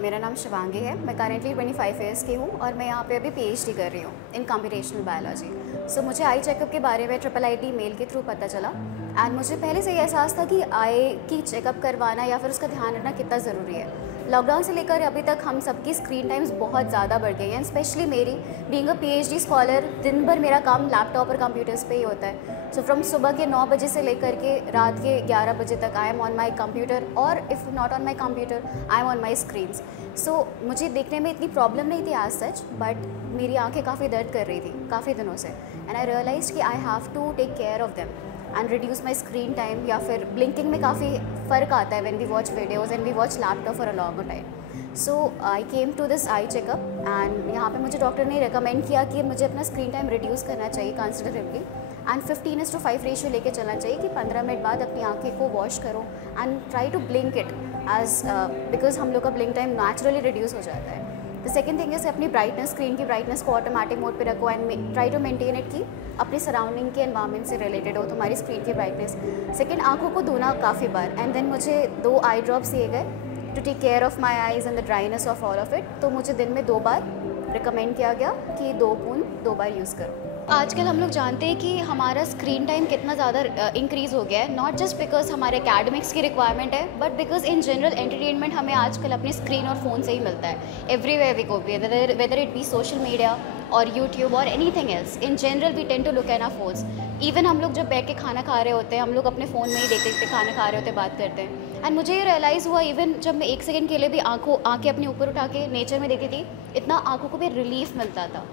मेरा नाम शिवांगी है। मैं करेंटली 25 ईयर्स की हूँ और मैं यहाँ पे अभी पीएचडी कर रही हूँ इन कंप्यूटेशनल बायोलॉजी। सो मुझे आई चेकअप के बारे में IIIT मेल के थ्रू पता चला एंड मुझे पहले से ये एहसास था कि आई की चेकअप करवाना या फिर उसका ध्यान रखना कितना ज़रूरी है। लॉकडाउन से लेकर अभी तक हम सबकी स्क्रीन टाइम्स बहुत ज़्यादा बढ़ गई हैं, स्पेशली मेरी बीइंग अ PhD स्कॉलर। दिन भर मेरा काम लैपटॉप और कंप्यूटर्स पे ही होता है। सो फ्रॉम सुबह के 9 बजे से लेकर के रात के 11 बजे तक I am on my computer, और if not on my computer I am on my screens. So मुझे देखने में इतनी प्रॉब्लम नहीं थी एज सच, बट मेरी आंखें काफ़ी दर्द कर रही थी काफ़ी दिनों से एंड आई रियलाइज कि I have to take care of them and reduce my screen time. या फिर ब्लिंकिंग में काफ़ी फ़र्क आता है when we watch videos and we watch laptop for a long time. So I came to this eye checkup and यहाँ पे मुझे डॉक्टर ने रिकमेंड किया कि मुझे अपना स्क्रीन टाइम रिड्यूस करना चाहिए कंसिडरेबली एंड 15:5 रेशियो लेके चलना चाहिए कि 15 मिनट बाद अपनी आंखें को वॉश करो and try to blink it as because हम लोग का ब्लिंक टाइम नेचुरली रिड्यूस हो जाता है। द सेकंड थिंग इज अपनी ब्राइटनेस, स्क्रीन की ब्राइटनेस को ऑटोमेटिक मोड पे रखो and try to maintain it कि अपनी सराउंडिंग के एनवायरनमेंट से रिलेटेड हो तुम्हारी स्क्रीन की ब्राइटनेस। सेकंड, आंखों को धोना काफ़ी बार एंड देन मुझे 2 आई ड्रॉप्स दिए गए to take care of my eyes and the dryness of all of it. तो मुझे दिन में 2 बार रिकमेंड किया गया कि 2 बूंद 2 बार यूज़ करो। आजकल हम लोग जानते हैं कि हमारा स्क्रीन टाइम कितना ज़्यादा इंक्रीज़ हो गया है, नॉट जस्ट बिकॉज हमारे एकेडमिक्स की रिक्वायरमेंट है but because in general entertainment हमें आजकल अपनी स्क्रीन और फ़ोन से ही मिलता है। Everywhere we go, whether it be social media और यूट्यूब और anything else, in general we tend to look at our phones. Even हम लोग जब बैठ के खाना खा रहे होते हैं, हम लोग अपने फ़ोन में ही देखते खाना खा रहे होते हैं, बात करते हैं। एंड मुझे ये रियलाइज़ हुआ इवन जब मैं 1 सेकंड के लिए भी आँखें अपने ऊपर उठा के नेचर में देखती थी, इतना आँखों को भी रिलीफ मिलता था।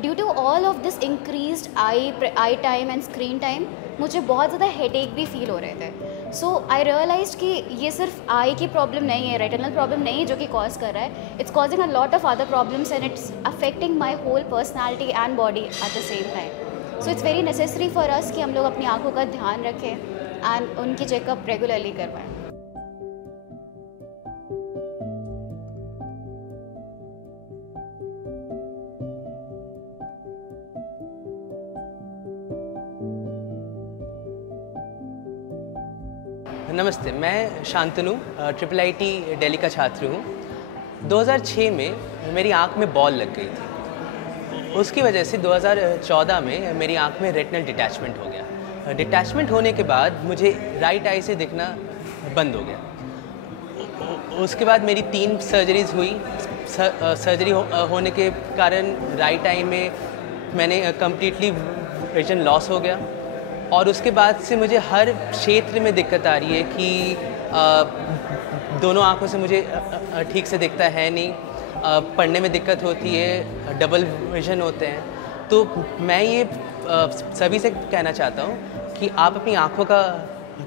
Due to all of this increased eye time and screen time मुझे बहुत ज़्यादा हेडेक भी फील हो रहे थे। सो आई रियलाइज कि ये सिर्फ आई की प्रॉब्लम नहीं है, रेटिनल प्रॉब्लम नहीं है जो कि कॉज कर रहा है, it's causing a lot of other problems and it's affecting my whole personality and body at the same time. So it's very necessary for us कि हम लोग अपनी आँखों का ध्यान रखें एंड उनकी चेकअप रेगुलरली करवाएं। नमस्ते, मैं शांतनु IIIT दिल्ली का छात्र हूँ। 2006 में मेरी आँख में बॉल लग गई थी। उसकी वजह से 2014 में मेरी आँख में रेटिनल डिटैचमेंट हो गया। डिटैचमेंट होने के बाद मुझे राइट आई से दिखना बंद हो गया। उसके बाद मेरी 3 सर्जरीज हुई। सर्जरी होने के कारण राइट आई में मैंने कम्प्लीटली विजन लॉस हो गया और उसके बाद से मुझे हर क्षेत्र में दिक्कत आ रही है कि दोनों आँखों से मुझे ठीक से दिखता है नहीं, पढ़ने में दिक्कत होती है, डबल विज़न होते हैं। तो मैं ये सभी से कहना चाहता हूँ कि आप अपनी आँखों का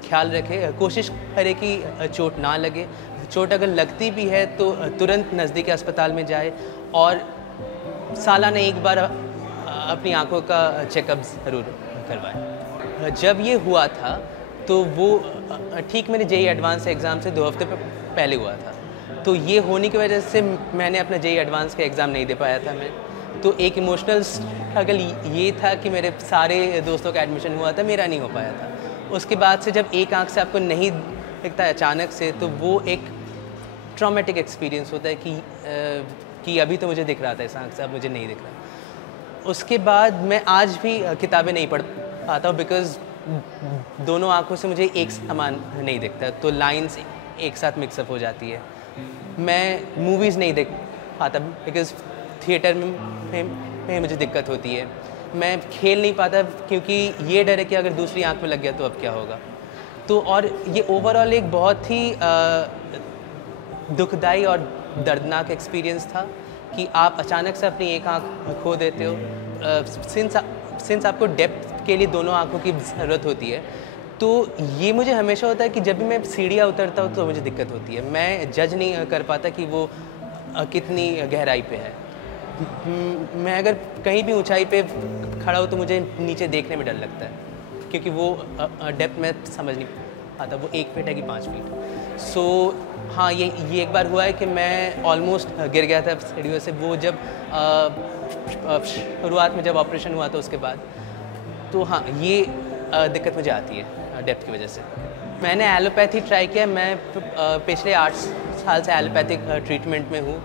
ख्याल रखें, कोशिश करें कि चोट ना लगे। चोट अगर लगती भी है तो तुरंत नज़दीकी अस्पताल में जाए और सालाना 1 बार अपनी आँखों का चेकअप ज़रूर करवाएं। जब ये हुआ था तो वो ठीक मेरे JEE एडवांस एग्ज़ाम से 2 हफ्ते पहले हुआ था। तो ये होने की वजह से मैंने अपना JEE एडवांस का एग्ज़ाम नहीं दे पाया था मैं। तो एक इमोशनल स्ट्रगल ये था कि मेरे सारे दोस्तों का एडमिशन हुआ था, मेरा नहीं हो पाया था। उसके बाद से जब एक आँख से आपको नहीं दिखता अचानक से, तो वो एक ट्रॉमेटिक एक्सपीरियंस होता है कि अभी तो मुझे दिख रहा था इस आँख से, अब मुझे नहीं दिख रहा। उसके बाद मैं आज भी किताबें नहीं पढ़ पाता हूँ बिकॉज़ दोनों आँखों से मुझे एक समान नहीं दिखता, तो लाइंस एक साथ मिक्सअप हो जाती है। मैं मूवीज़ नहीं देख पाता बिकॉज़ थिएटर में मुझे दिक्कत होती है। मैं खेल नहीं पाता क्योंकि ये डर है कि अगर दूसरी आँख में लग गया तो अब क्या होगा। तो और ये ओवरऑल एक बहुत ही दुखदाई और दर्दनाक एक्सपीरियंस था कि आप अचानक से अपनी एक आँख खो देते हो। सिंस आपको डेप्थ के लिए दोनों आँखों की ज़रूरत होती है, तो ये मुझे हमेशा होता है कि जब भी मैं सीढ़ियाँ उतरता हूँ तो मुझे दिक्कत होती है। मैं जज नहीं कर पाता कि वो कितनी गहराई पे है। मैं अगर कहीं भी ऊंचाई पे खड़ा हूँ तो मुझे नीचे देखने में डर लगता है क्योंकि वो डेप्थ में समझ नहीं आता, वो 1 फीट है कि 5 फीट। सो हाँ, ये एक बार हुआ है कि मैं ऑलमोस्ट गिर गया था सीढ़ियों से। वो जब शुरुआत में जब ऑपरेशन हुआ था उसके बाद, तो हाँ, ये दिक्कत मुझे आती है डेप्थ की वजह से। मैंने एलोपैथी ट्राई किया। मैं पिछले 8 साल से एलोपैथिक ट्रीटमेंट में हूँ।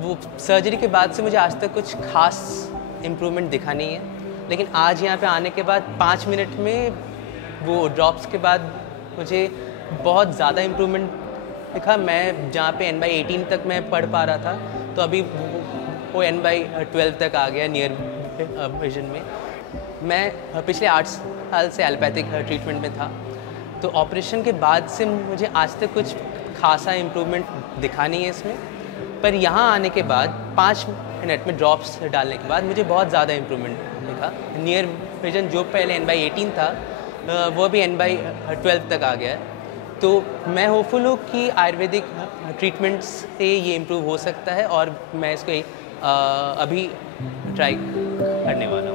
वो सर्जरी के बाद से मुझे आज तक कुछ खास इम्प्रूवमेंट दिखा नहीं है, लेकिन आज यहाँ पे आने के बाद 5 मिनट में वो ड्रॉप्स के बाद मुझे बहुत ज़्यादा इम्प्रूवमेंट दिखा। मैं जहाँ पे N/18 तक मैं पढ़ पा रहा था, तो अभी वो N/12 तक आ गया नियर विजन में। मैं पिछले 8 साल से एलोपैथिक ट्रीटमेंट में था, तो ऑपरेशन के बाद से मुझे आज तक कुछ खासा इम्प्रूवमेंट दिखा नहीं है इसमें, पर यहाँ आने के बाद 5 मिनट में ड्रॉप्स डालने के बाद मुझे बहुत ज़्यादा इम्प्रूवमेंट दिखा। नियर विजन जो पहले N/18 था वो भी N/12 तक आ गया है। तो मैं होपफुल हूँ कि आयुर्वेदिक ट्रीटमेंट्स से ये इम्प्रूव हो सकता है, और मैं इसको अभी ट्राई करने वाला हूँ।